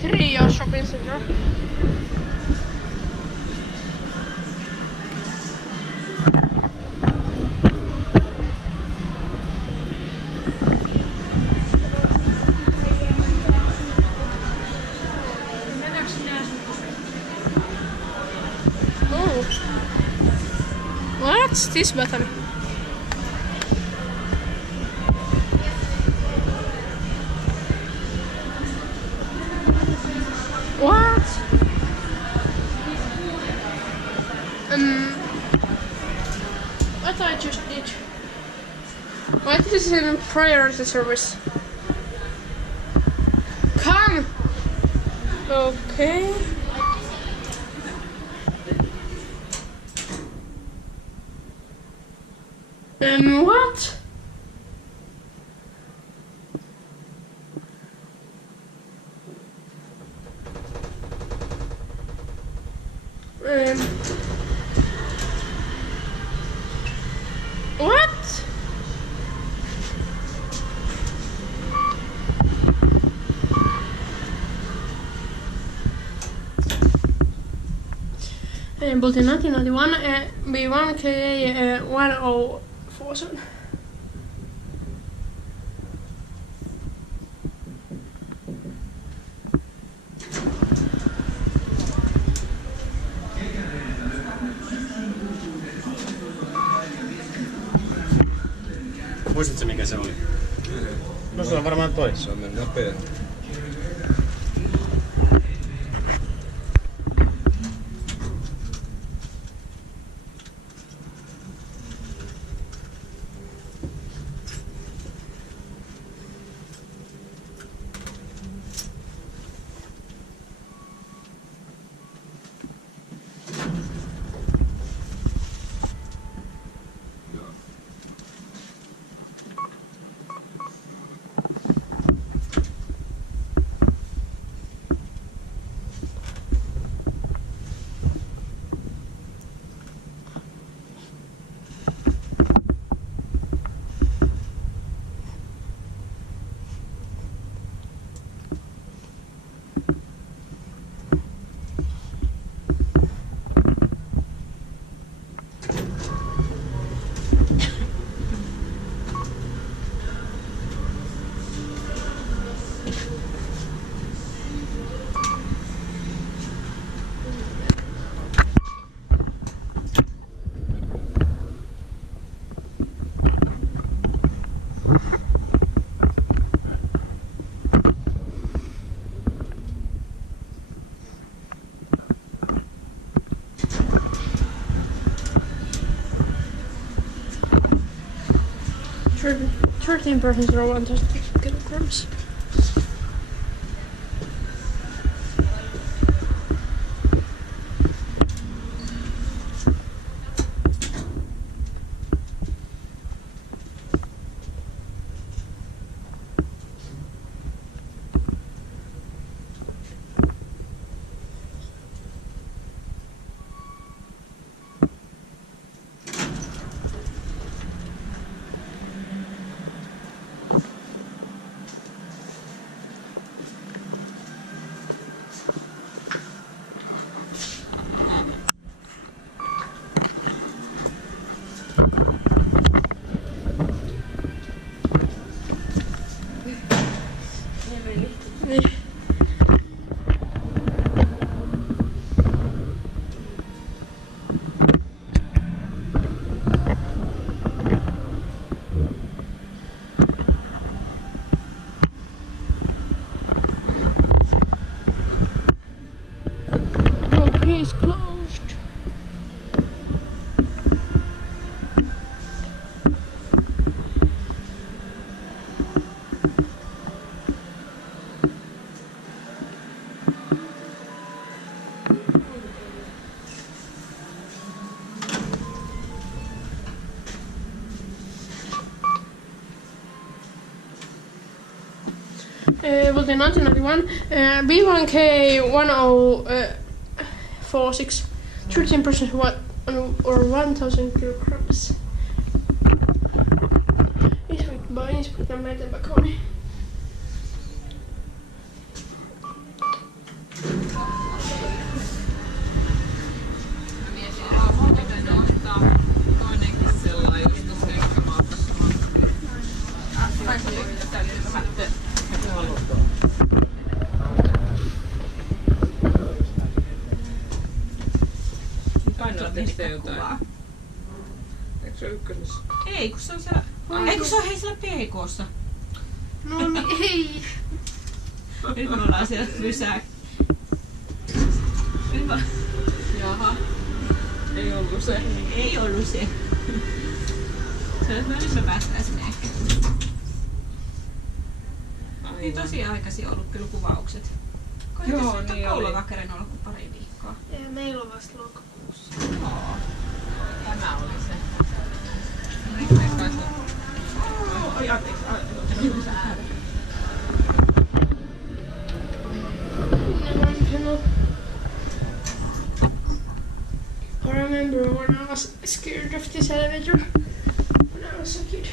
Trio shopping center. Oh. What's this button? What? What I just did? What is in priority service? Come! Okay. What? What? Built in 1991, B1 Kone1047. Muistatko mikä se oli? No se on varmaan toi. Se on mennyt nopea. For 13% or 1,000 kilograms. Is closed. Built in 1991, B1K1046, 13% what or 1,000 kilograms. Inspecta by Inspecta made by Kone. Saatteko te jotain? Eikö se ole ykkösessä? Ei, kun se on siellä... Ei, kun se on hei siellä PK:ssa. No niin, ei. Nyt me ollaan siellä rysää. Jaha. Ei ollut se. Ei ollut se. Se on, nyt me päästään sinne ehkä. Niin tosi aikaisin ollut kyllä kuvaukset. Joo, niin oli. Koulukakkerin ollut kuin pari viikkoa. Ja meillä on vasta lokakuussa. Tämä oli se. Eikö ne kai se? Oi, anteeksi. I remember when I was scared of this elevator when I was a kid.